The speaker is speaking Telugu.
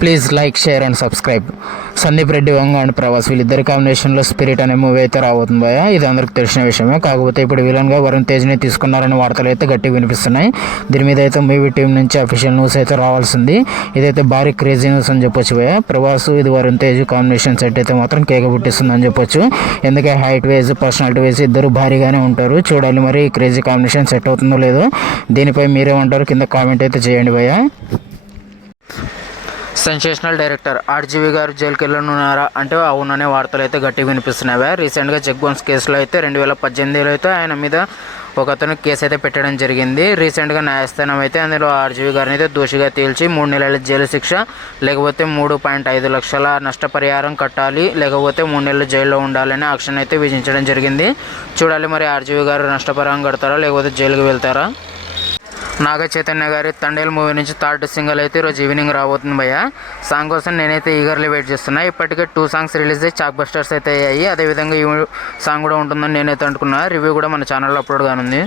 Please like share and subscribe Sandeep Reddy Vanga and Prabhas వీళ్ళిద్దరి కాంబినేషన్లో స్పిరిట్ అనే మూవీ అయితే రాబోతుంది భయ ఇది అందరికి తెలిసిన విషయమే. కాకపోతే ఇప్పుడు విలన్గా వరుణ్ తేజ్ని తీసుకున్నారనే వార్తలు అయితే గట్టిగా వినిపిస్తున్నాయి. దీని మీద అయితే మూవీ టీం నుంచి అఫీషియల్ న్యూస్ అయితే రావాల్సింది. ఇదైతే భారీ క్రేజీ న్యూస్ అని చెప్పొచ్చు భయ ప్రభాస్ ఇది వరుణ్ తేజ్ కాంబినేషన్ సెట్ అయితే మాత్రం కేక పుట్టిస్తుంది అని చెప్పొచ్చు. ఎందుకంటే హైట్ వేజ్ పర్సనాలిటీ వేజ్ ఇద్దరు భారీగానే ఉంటారు. చూడాలి మరి క్రేజీ కాంబినేషన్ సెట్ అవుతుందో లేదో. దీనిపై మీరేమంటారు కింద కామెంట్ అయితే చేయండి భయ్య. సెన్సేషనల్ డైరెక్టర్ ఆర్జీవి గారు జైలుకి వెళ్ళనున్నారా అంటే అవుననే వార్తలు అయితే గట్టిగా వినిపిస్తున్నాయి. రీసెంట్గా చెక్ బౌన్స్ కేసులో అయితే రెండు వేల పద్దెనిమిదిలో అయితే ఆయన మీద ఒక అతను కేసు అయితే పెట్టడం జరిగింది. రీసెంట్గా న్యాయస్థానం అయితే అందులో ఆర్జీవి గారిని అయితే దోషిగా తేల్చి మూడు నెలల జైలు శిక్ష లేకపోతే మూడు పాయింట్ ఐదు లక్షల నష్టపరిహారం కట్టాలి లేకపోతే మూడు నెలలు జైల్లో ఉండాలని ఆక్షన్ అయితే విధించడం జరిగింది. చూడాలి మరి ఆర్జీవి గారు నష్టపరిహారం కడతారా లేకపోతే జైలుకి వెళ్తారా? నాగ చైతన్య గారి తండేల్ మూవీ నుంచి థర్డ్ సింగిల్ అయితే ఈరోజు ఈవినింగ్ రాబోతుంది భయ్య. సాంగ్ కోసం నేనైతే ఈగర్లీ వెయిట్ చేస్తున్నా. ఇప్పటికే టూ సాంగ్స్ రిలీజ్ అయ్యి చాక్ బస్టర్స్ అయితే అయ్యాయి. అదేవిధంగా ఈ సాంగ్ కూడా ఉంటుందని నేనైతే అనుకున్నా. రివ్యూ కూడా మన ఛానల్లో అప్లోడ్ కానుంది.